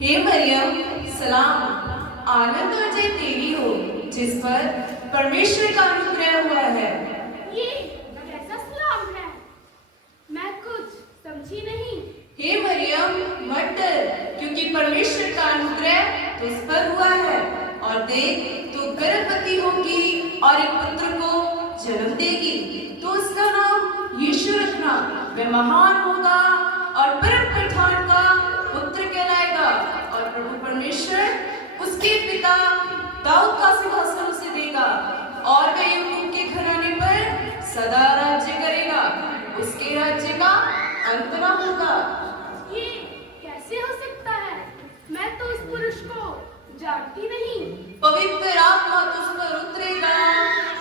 हे मरियम, सलाम, आनंद और जय तेरी हो, जिस पर परमेश्वर का अनुग्रह हुआ है। ये कैसा सलाम है? मैं कुछ समझी नहीं। हे मरियम, मत डर, क्योंकि परमेश्वर का अनुग्रह तुझ पर हुआ है। और देख, तू गर्भवती होगी और एक पुत्र को जन्म देगी। तो उसका नाम यीशु रखना। वह महान होगा और परम प्रधान का पुत्र कहलाएगा। और प्रभु परमेश्वर उसके पिता दाऊद का सिंहासन उसे देगा, और वह याकूब के घराने पर सदा राज्य करेगा। उसके राज्य का अंत न होगा। ये कैसे हो सकता है? मैं तो इस पुरुष को जानती नहीं। पवित्र आत्मा तुझ पर उतरेगा,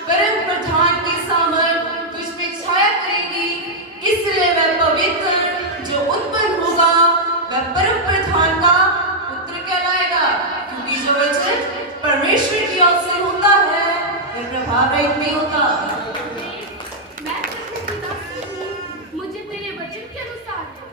परम प्रधान की सामर्थ तुझ पे छाया करेगी। इसलिए वह पवित्र जो उत्पन्न होगा वह परम प्रधान का पुत्र कहलाएगा। क्योंकि जो वचन परमेश्वर की ओर से होता है वह प्रभाव रहित नहीं होता। मैं प्रभु की दासी हूँ, मुझे तेरे वचन के अनुसार है।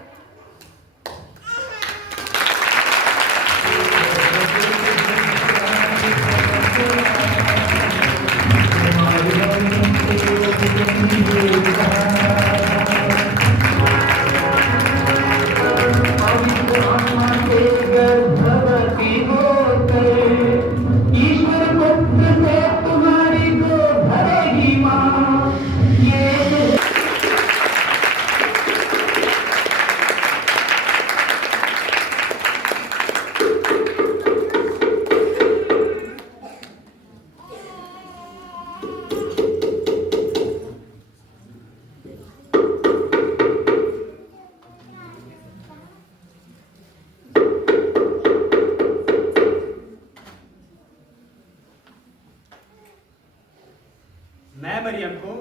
मैं मरियम को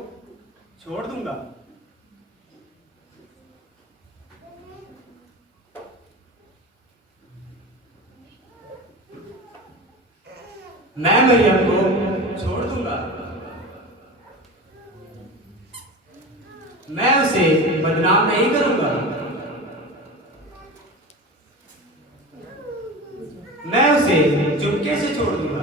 छोड़ दूंगा। मैं मरियम को छोड़ दूंगा। मैं उसे बदनाम नहीं करूंगा। मैं उसे चुपके से छोड़ दूंगा।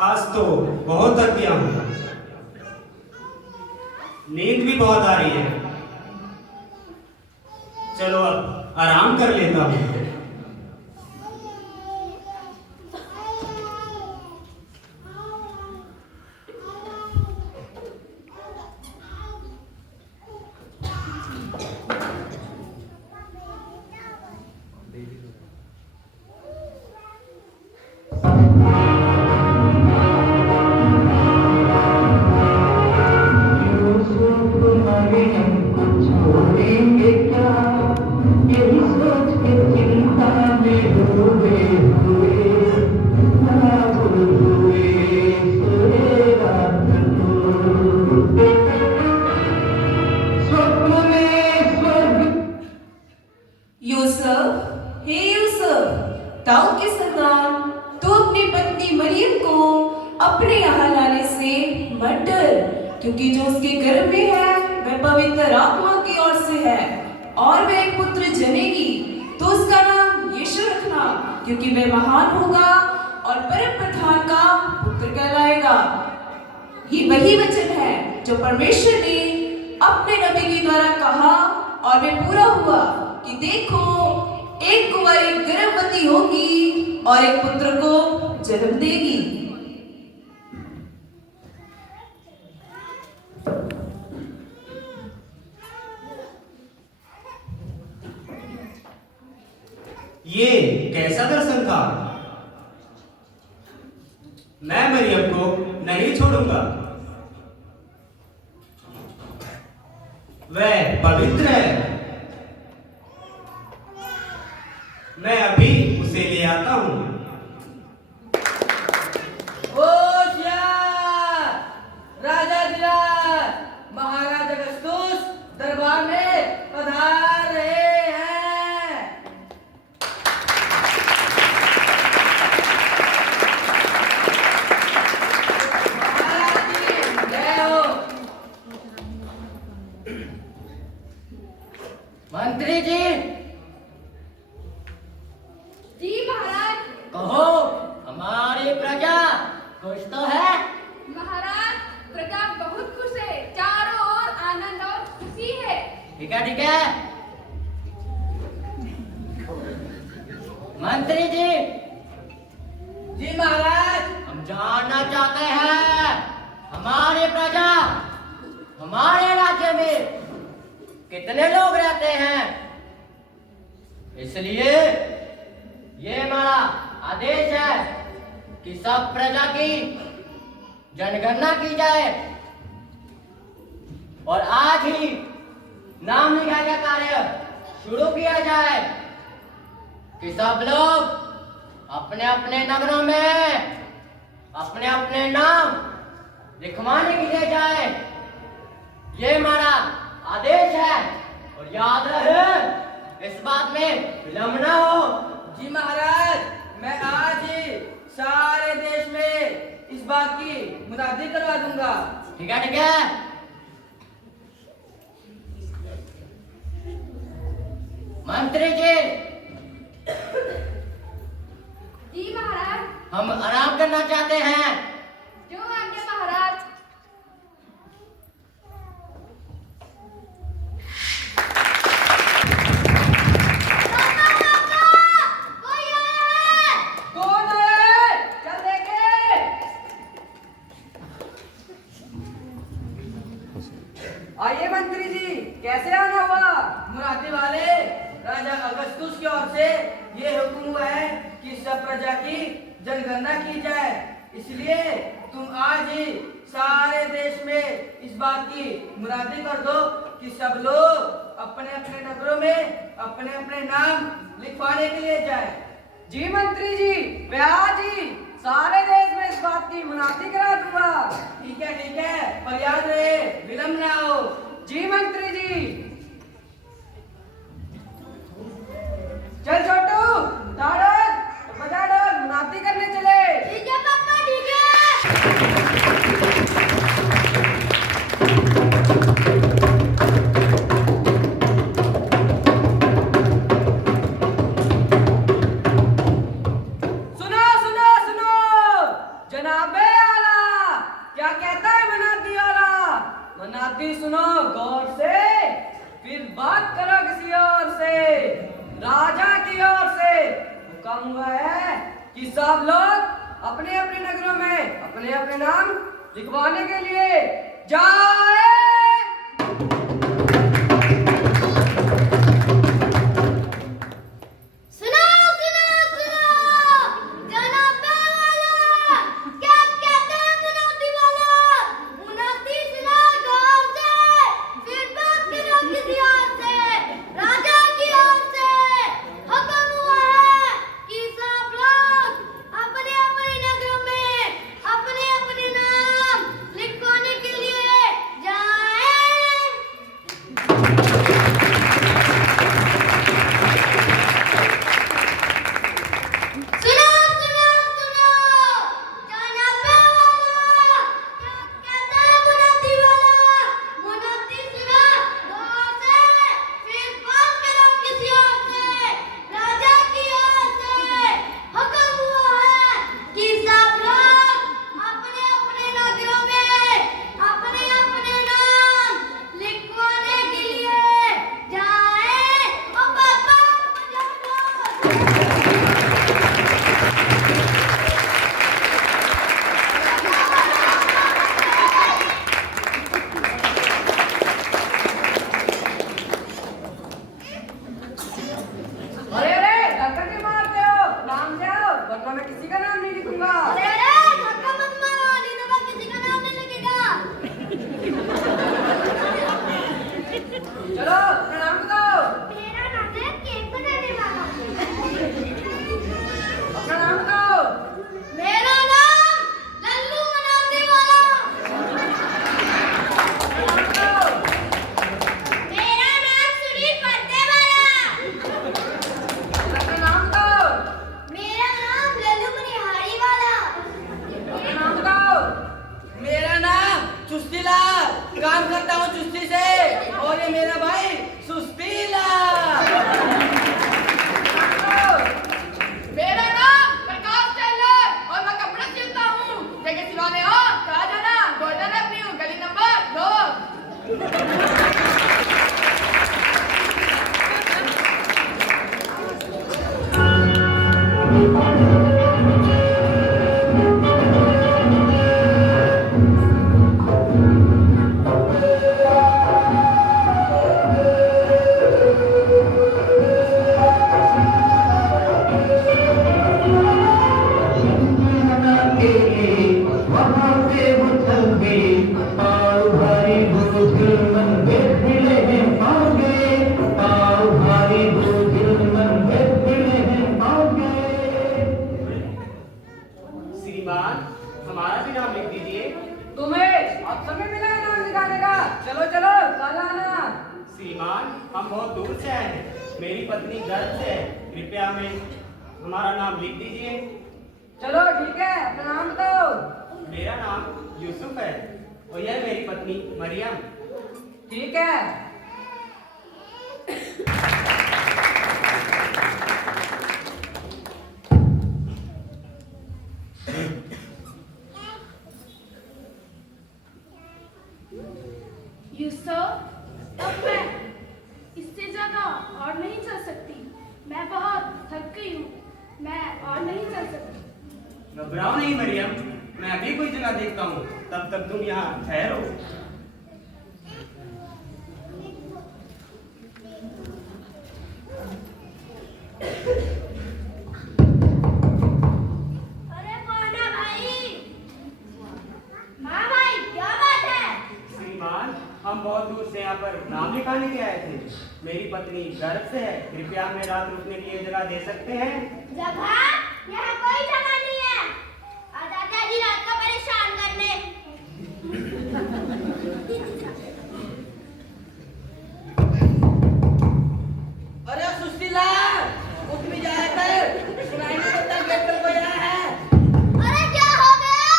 आज तो बहुत थक गया हूं, नींद भी बहुत आ रही है। चलो अब आराम कर लेता हूं। यूसुफ, हे यूसुफ, दाऊद के सरदार, तू अपनी पत्नी मरियम को अपने यहाँ लाने से मत डर, क्योंकि जो उसके गर्भ में है वह पवित्र आत्मा की ओर से है। और वह एक पुत्र जनेगी, तो उसका नाम यीशु रखना, क्योंकि वह महान होगा और परम प्रधान का पुत्र कहलाएगा। ये वही वचन है जो परमेश्वर ने अपने नबी के द्वारा कहा, और वह पूरा हुआ कि देखो, एक कुंवारी गर्भवती होगी और एक पुत्र को जन्म देगी। ये कैसा दर्शन था? मैं मरियम को नहीं छोड़ूंगा। वह पवित्र है। मैं अभी उसे ले आता हूँ। होशियार! राजा धीराज महाराज अगस्त्युस दरबार में पधार रहे हैं। महाराज जी, जय हो। मंत्री जी, जी महाराज। कहो, हमारी प्रजा खुश तो है? महाराज, प्रजा बहुत खुश है। चारों ओर आनंद और खुशी है। ठीक है, ठीक है। मंत्री जी, जी महाराज, हम जानना चाहते हैं हमारी प्रजा हमारे राज्य में कितने लोग रहते हैं। इसलिए ये हमारा आदेश है कि सब प्रजा की जनगणना की जाए और आज ही नाम लिखाई का कार्य शुरू किया जाए कि सब लोग अपने अपने नगरों में अपने अपने नाम लिखवाने के लिए जाए। ये हमारा आदेश है और याद रहे इस बात में विलंब ना हो। जी महाराज, मैं आज ही सारे देश में इस बात की मुनादी करवा दूंगा। ठीक है, ठीक है। मंत्री जी, जी महाराज। हम आराम करना चाहते हैं। जो आज्ञा महाराज। कौन है? चल देखे। आइए मंत्री जी, कैसे आना हुआ? मुरादी वाले राजा अगस्त्युस की ओर से ये हुक्म हुआ है कि सब प्रजा की जनगणना की जाए। इसलिए तुम आज ही सारे देश में इस बात की मुनादी कर दो कि सब लोग अपने अपने नगरों में अपने अपने नाम लिखवाने के लिए जाए। जी मंत्री जी, मैं आज ही सारे देश में इस बात की मुनादी करा दूंगा। ठीक है, ठीक है, पर याद रहे विलंब ना हो। जी मंत्री जी। चल छोटू, ताड़क, बजा डोल, मुनादी करने चले। ठीक है पापा, ठीक है। सुनो सुनो सुनो, जनाबे आला, क्या कहता है मुनादी वाला? मुनादी सुनो गौर से, फिर बात करो किसी और से। राजा की ओर से हुक्म हुआ है कि सब लोग अपने अपने नगरों में अपने अपने नाम लिखवाने के लिए जाए। सुनो सुनो सुनो, जनाबे वाला, क्या कहते हैं मुनादी वाला? मुनादी सुनो गौर से, फिर बात करो किसी और से। राजा की ओर से हुक्म हुआ है कि सब लोग अपने अपने नगरों में अपने अपने नाम लिखवाने के लिए जाए। गर्भ से है, कृपया में हमारा नाम लिख दीजिए। चलो ठीक है, अपना नाम बताओ। मेरा नाम यूसुफ है और यह मेरी पत्नी मरियम। ठीक है। यूसुफ, अब मैं इससे ज्यादा और नहीं चल सकती। मैं बहुत थक गई हूँ, मैं और नहीं चल सकती। घबराओ नहीं मरियम, मैं अभी कोई जगह देखता हूँ, तब तक तुम यहाँ ठहरो। अरे कौन है भाई? हाँ भाई, क्या बात है? श्रीमान, हम बहुत दूर से यहाँ पर नाम लिखाने के आए थे। मेरी पत्नी गर्भ से है, कृपया हमें रात रुकने के लिए जगह दे सकते हैं? जगह? यहाँ कोई जगह नहीं है। आ दादा जी रात को परेशान करने। अरे सुशीला, उठ भी जाया कर। सुनाई नहीं देता गेट पर कोई आया है। अरे क्या हो गया?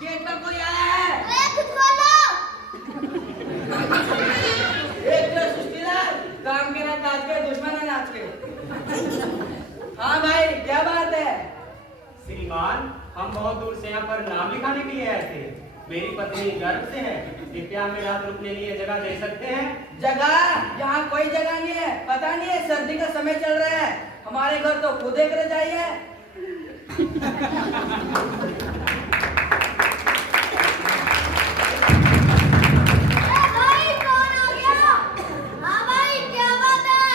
गेट पर कोई आया है। अरे कुछ बोलो। एक तो सुशीला, काम के ना काज के, दुश्मन है नाच के। हाँ भाई, क्या बात है? श्रीमान, हम बहुत दूर से यहाँ पर नाम लिखाने के लिए आए थे। मेरी पत्नी गर्भ से है, कृपया हमें रात रुकने के लिए जगह दे सकते हैं? जगह? यहाँ कोई जगह नहीं है। पता नहीं है, सर्दी का समय चल रहा है। हमारे घर तो खुद एक रजाई है। अरे भाई, कौन आ गया? हाँ भाई, क्या बात है?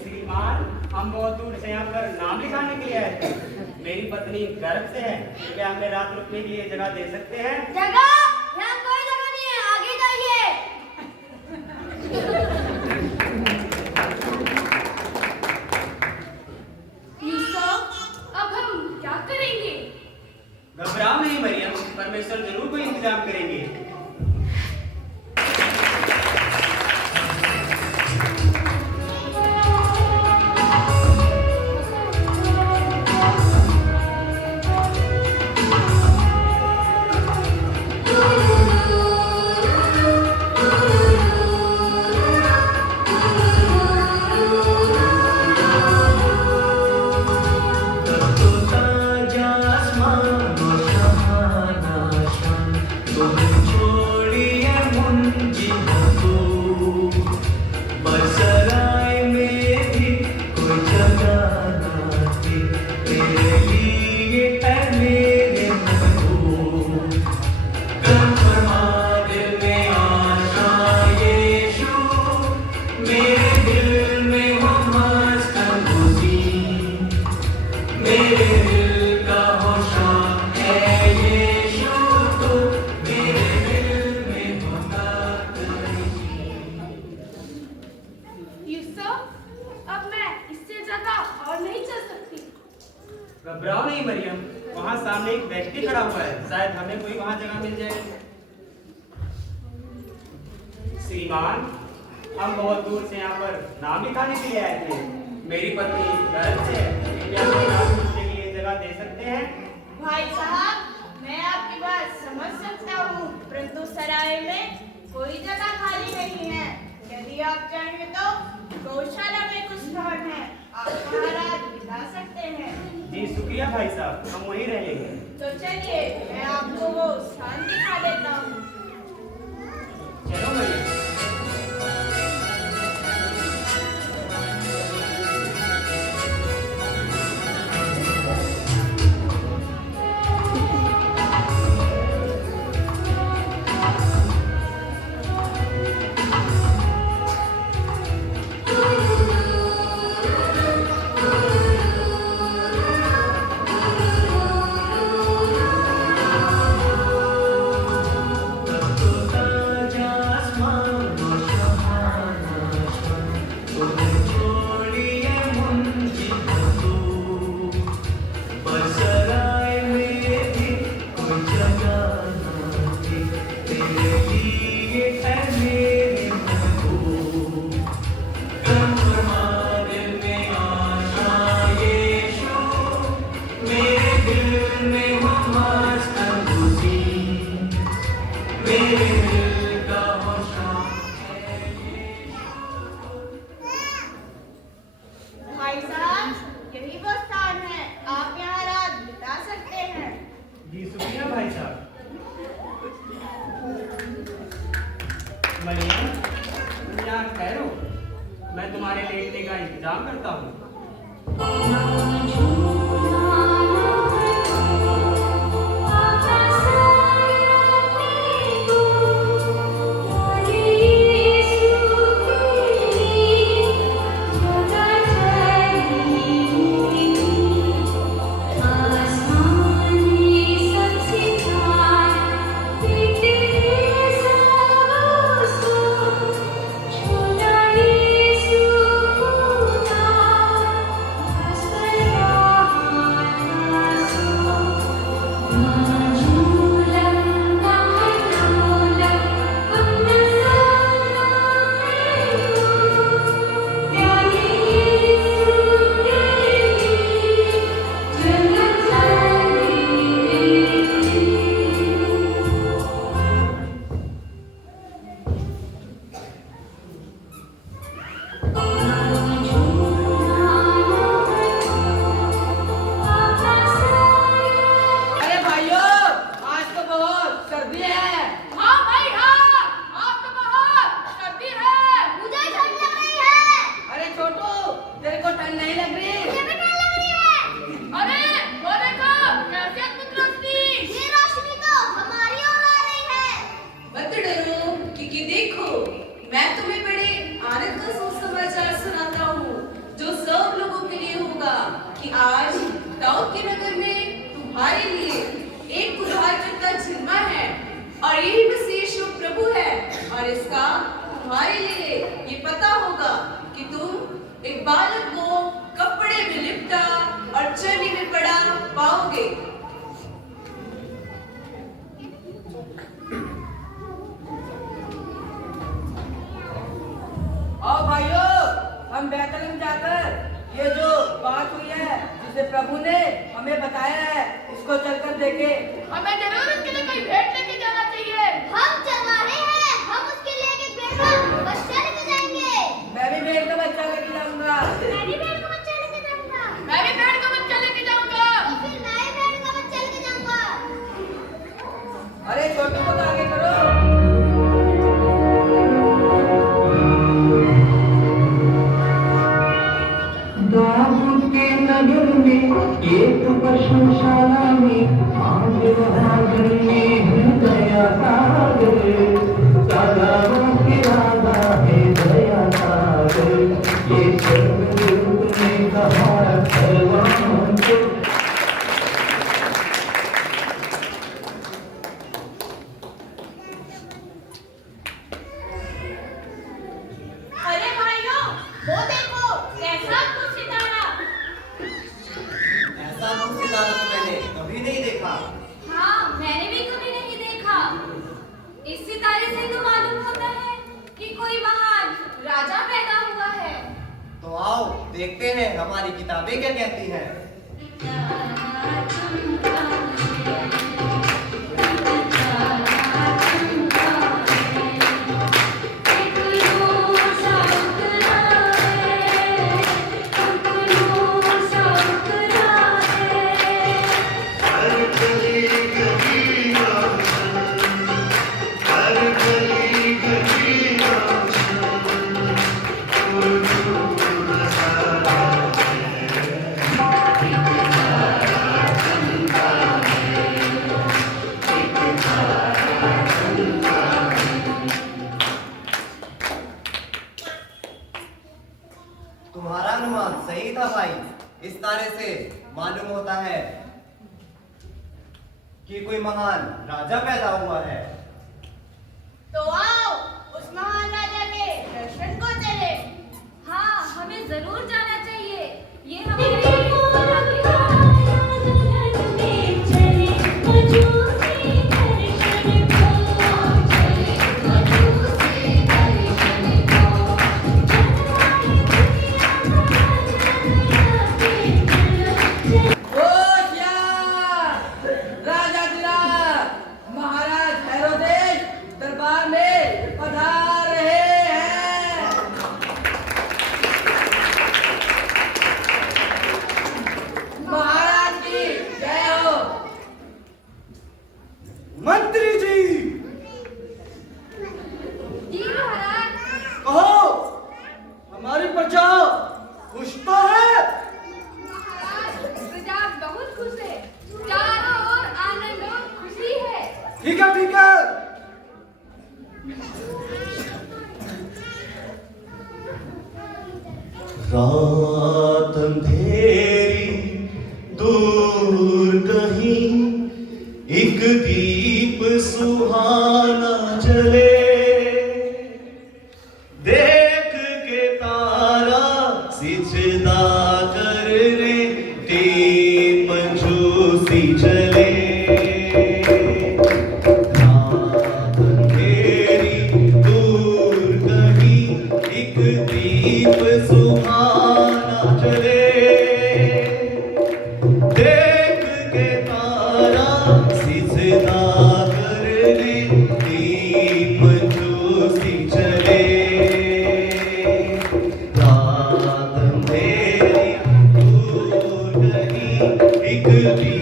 श्रीमान, हम बहुत दूर से यहाँ पर नाम लिखाने के लिए आए थे। मेरी पत्नी गर्भ से है, कृपया हमें रात रुकने के लिए जगह दे सकते हैं? जगह? यहाँ कोई जगह नहीं है, आगे जाइए। यूसुफ, अब हम क्या करेंगे? घबराओ नहीं मरियम, परमेश्वर जरूर कोई इंतजाम करेंगे। यूसुफ, अब मैं इससे ज्यादा और नहीं चल सकती। घबराओ नहीं मरियम, वहाँ सामने एक व्यक्ति खड़ा हुआ है, शायद हमें कोई वहाँ जगह मिल जाए। श्रीमान, हम बहुत दूर से यहाँ पर नाम लिखाने के लिए आए थे। मेरी पत्नी गर्भ से है, कृपया हमें रात रुकने के लिए जगह दे सकते हैं? भाई साहब, मैं आपकी बात समझ सकता हूँ, परंतु सराय में कोई जगह खाली नहीं है। यदि आप चाहें तो गौशाला में कुछ स्थान है, आप वहाँ रात बिता सकते हैं। जी शुक्रिया भाई साहब, हम वहीं रहेंगे। तो चलिए, मैं आपको वो स्थान दिखा देता हूँ। चलो मरियम। का इंतजाम करता हूँ। अरे भाइयों, आज तो बहुत सर्दी है। हाँ भाई हाँ, आज तो बहुत सर्दी है। मुझे ठंड लग रही है। अरे छोटू, तेरे को ठंड नहीं लग रही? मुझे भी ठंड लग रही है। अरे वो देखो कैसे अद्भुत रोशनी। ये रोशनी तो हमारी ओर आ रही है। मत डरो, क्योंकि देखो मैं तुम्हें बड़े आनंद का सुसमाचार सुनाता हूँ, जो सब लोगों के लिए होगा कि आज दाऊद के नगर में तुम्हारे लिए एक उद्धारकर्ता जन्मा है और यही मसीह यीशु प्रभु है। और इसका तुम्हारे लिए ये पता होगा कि तुम एक बालक को कपड़े में लिपटा और चरनी में पड़ा पाओगे। आओ भाइयों, हम बेतलहम जाकर ये जो बात हुई है, जिसे प्रभु ने हमें बताया है, इसको चलकर देखे। हमें जरूर उसके लिए कोई भेंट लेके जाना चाहिए। हम चरवाहे हैं। हम उसके लिए एक भेड़ का बच्चा लेके जाएंगे। मैं भी भेड़ का बच्चा लेके जाऊंगा। मैं भी भेड़ का बच्चा लेके जाऊंगा। मैं भी भेड़ का बच्चा लेके जाऊंगा। तो फिर मैं भी भेड़ का बच्चा लेके जाऊंगा। अरे छोटू को तो आगे करो। दाऊद के नगर में एक पशुशाला में महाजन में दया सागर, तालाबों के राजा है दया सागर। ये स्वर्गदूत ने कहा सर्वांग को। अरे भाइयों, वो देखो कैसा अद्भुत सितारा। ऐसा अद्भुत सितारा तो मैंने कभी नहीं देखा। हाँ, मैंने भी कभी नहीं देखा। इस सितारे से तो मालूम होता है कि कोई महान राजा पैदा हुआ है। तो आओ देखते हैं हमारी किताबें क्या कहती हैं। तुम्हारा अनुमान सही था भाई। इस तारे से मालूम होता है कि कोई महान राजा पैदा हुआ है। तो आओ उस महान राजा के दर्शन को चले। हाँ, हमें जरूर जाना चाहिए। ये हमारे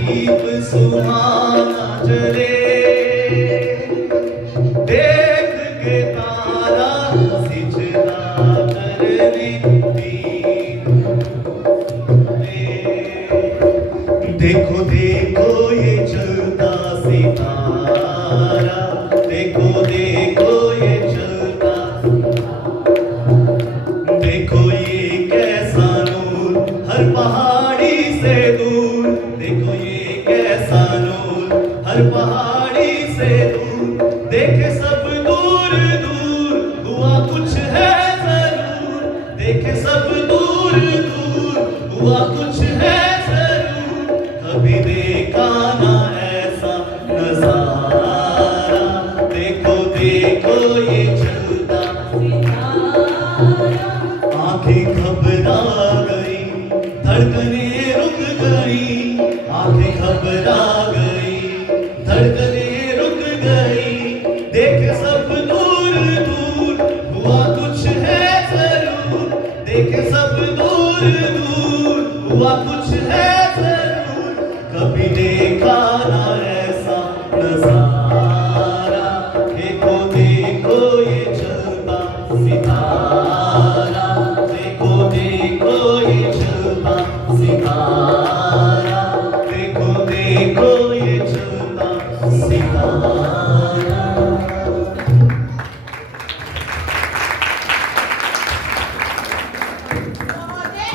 दीप सुहाना जले, देख के तारा सिजदा करने दीन ले। देखो देखो ये चलता सितारा, देखो देखो ये चलता, देखो ये कैसा नूर हर पहाड़ी से दूर, देखो ये कैसा नूर हर पहाड़ी से दूर, देखे सब दूर दूर हुआ कुछ है जरूर, देखे सब दूर दूर हुआ कुछ है जरूर, कभी देखा ना ऐसा नजारा, देखो देखो ये चलता सितारा। आंखें घबरा गई, धड़कने रुक गई, आंखें घबरा गई, धड़कने रुक गई, देखे सब दूर दूर हुआ कुछ है जरूर, देखे सब दूर दूर हुआ कुछ है जरूर, कभी देखा ना ऐसा नजारा, देखो देखो ये चलता सितारा, देखो देखो ये चलता सितारा, देखो देखो ये चलता सितारा। महोदय,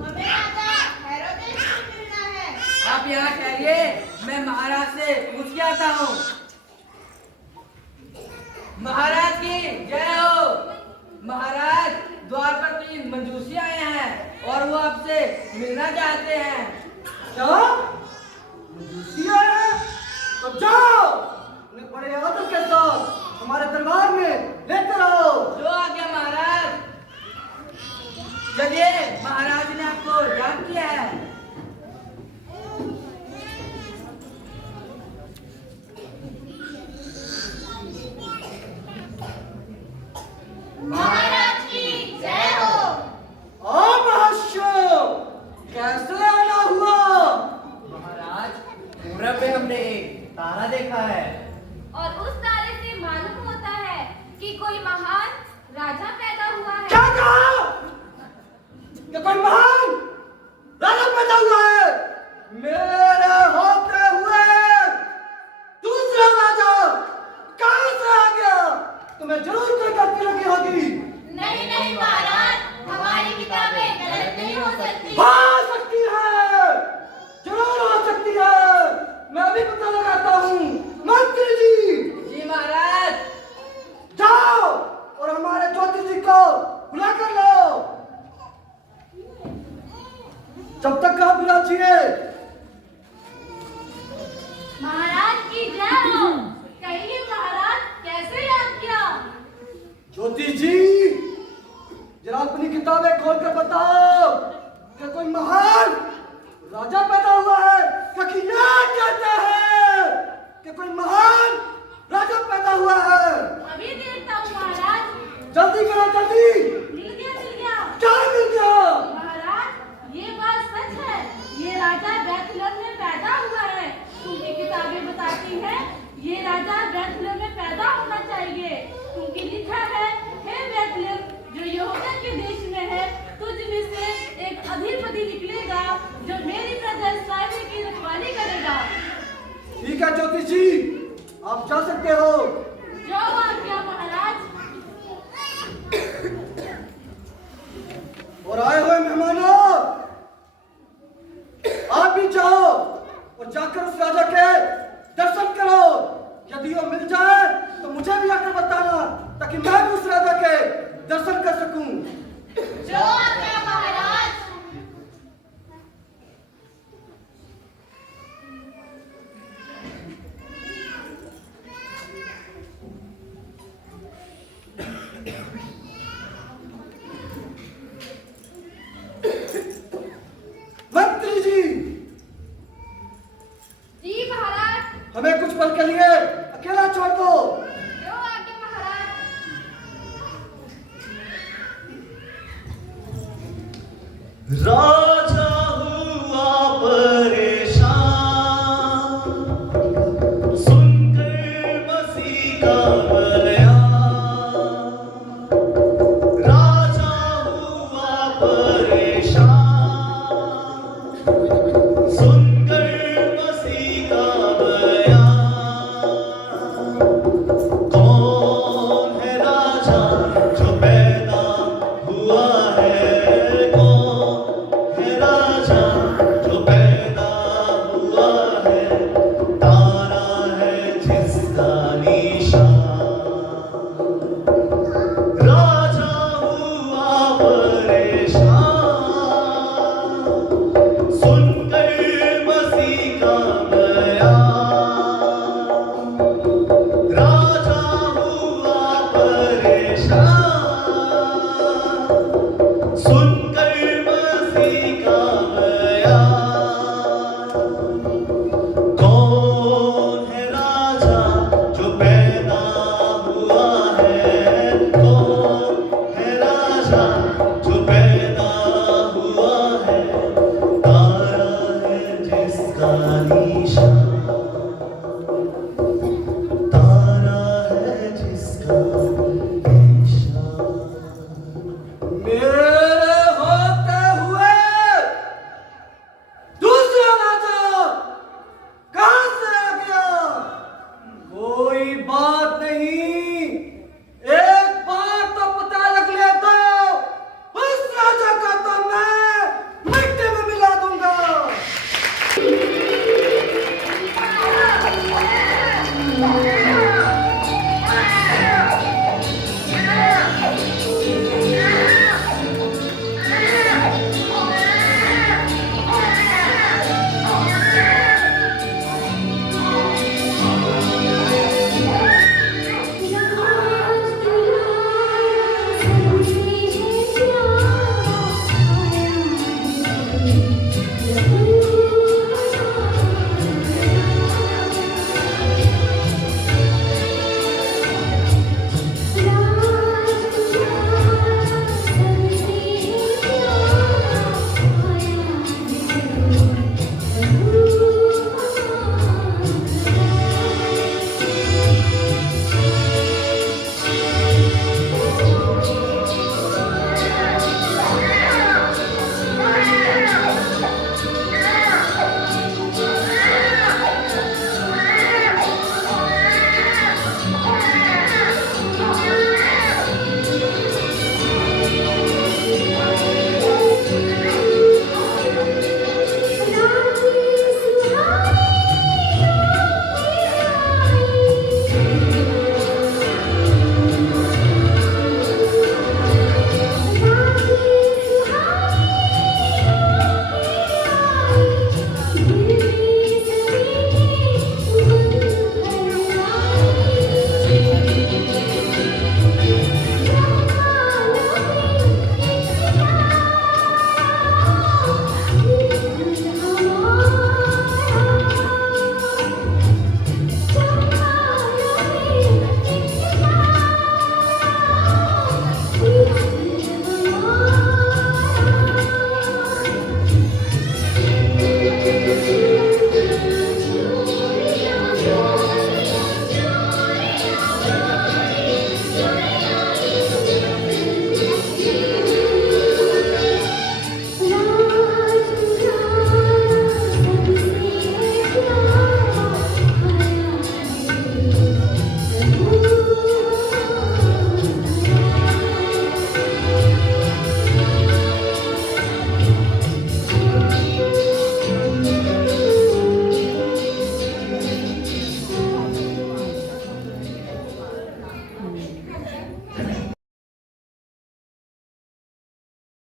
हमें राजा हेरोदेस से मिलना है। आप यहाँ ठहरिए, मैं महाराज से पूछ के आता हूँ। महाराज की जय हो। महाराज, द्वार पर 3 मंजूसी आए हैं और वो आपसे मिलना चाहते हैं। क्या मंजूसी आए हैं? तो जाओ, उन्हें बड़े आदर के साथ हमारे दरबार में लेकर आओ। जो आ गया महाराज। चलिए, महाराज ने आपको याद किया है। महाराज की जय हो। महाशय, कैसे आना हुआ? महाराज, पूरब में हमने एक तारा देखा है। और उस तारे से मालूम होता है कि कोई महान राजा पैदा हुआ है। क्या कहा? कि कोई महान राजा पैदा हुआ है? मेरे होते हुए दूसरा राजा कहां से आ गया? तुम्हें जरूर कोई गलती लगी होगी। नहीं नहीं महाराज, हमारी किताबें गलत नहीं हो सकती। हो सकती है, जरूर हो सकती है। मैं अभी पता लगाता हूँ। मंत्री जी, जी महाराज। जाओ और हमारे ज्योति जी को बुला कर लो। जब तक आप बुलाइए। महाराज की जय हो। कहिए महाराज, कैसे याद किया? ज्योति जी, जरा अपनी किताबें खोल कर बताओ कि कोई महान राजा पैदा हुआ है? क्योंकि यह कहता है कि कोई महान राजा पैदा हुआ है। अभी देखता हूँ महाराज। जल्दी करो, जल्दी। मिल गया मिल गया। क्या मिल गया? महाराज, ये बात सच है। ये राजा बैतलहम में पैदा हुआ है। उनकी किताबें बताती हैं ये राजा बैतलहम में पैदा होना चाहिए, क्योंकि लिखा है, हे बैतलहम जो यहूदा के देश में है, तुझ में से एक अधिपति निकलेगा जो मेरी प्रजा इस्राएल की रखवाली करेगा। ठीक है ज्योति जी, आप जा सकते हो। जो आज्ञा महाराज। और आए हुए मेहमानों, आप भी जाओ और जाकर उस राजा के दर्शन करो। यदि वो मिल जाए तो मुझे भी आकर बताना, ताकि मैं भी उस राजा के दर्शन कर सकूं। जो आज्ञा महाराज। मंत्री जी, जी महाराज। हमें कुछ पल के लिए अकेला छोड़ दो। जो आज्ञा महाराज। राजा हुआ परेशान, राजा जो पैदा हुआ है, तारा है जिसका निशान। राजा हुआ परेशान सुनकर मसीह का बयान। राजा हुआ परेशान सुनकर मसीह का बयान। कौन है राजा जो पैदा हुआ है? कौन है राजा जो पैदा हुआ है? तारा है जिसका निशान। तारा है जिसका निशान। मेरे होते हुए दूसरा राजा कहां से आ गया? कोई बात नहीं, एक बार तो पता लग ले तो उस राजा का तो मैं मिट्टी में मिला दूंगा। प्यार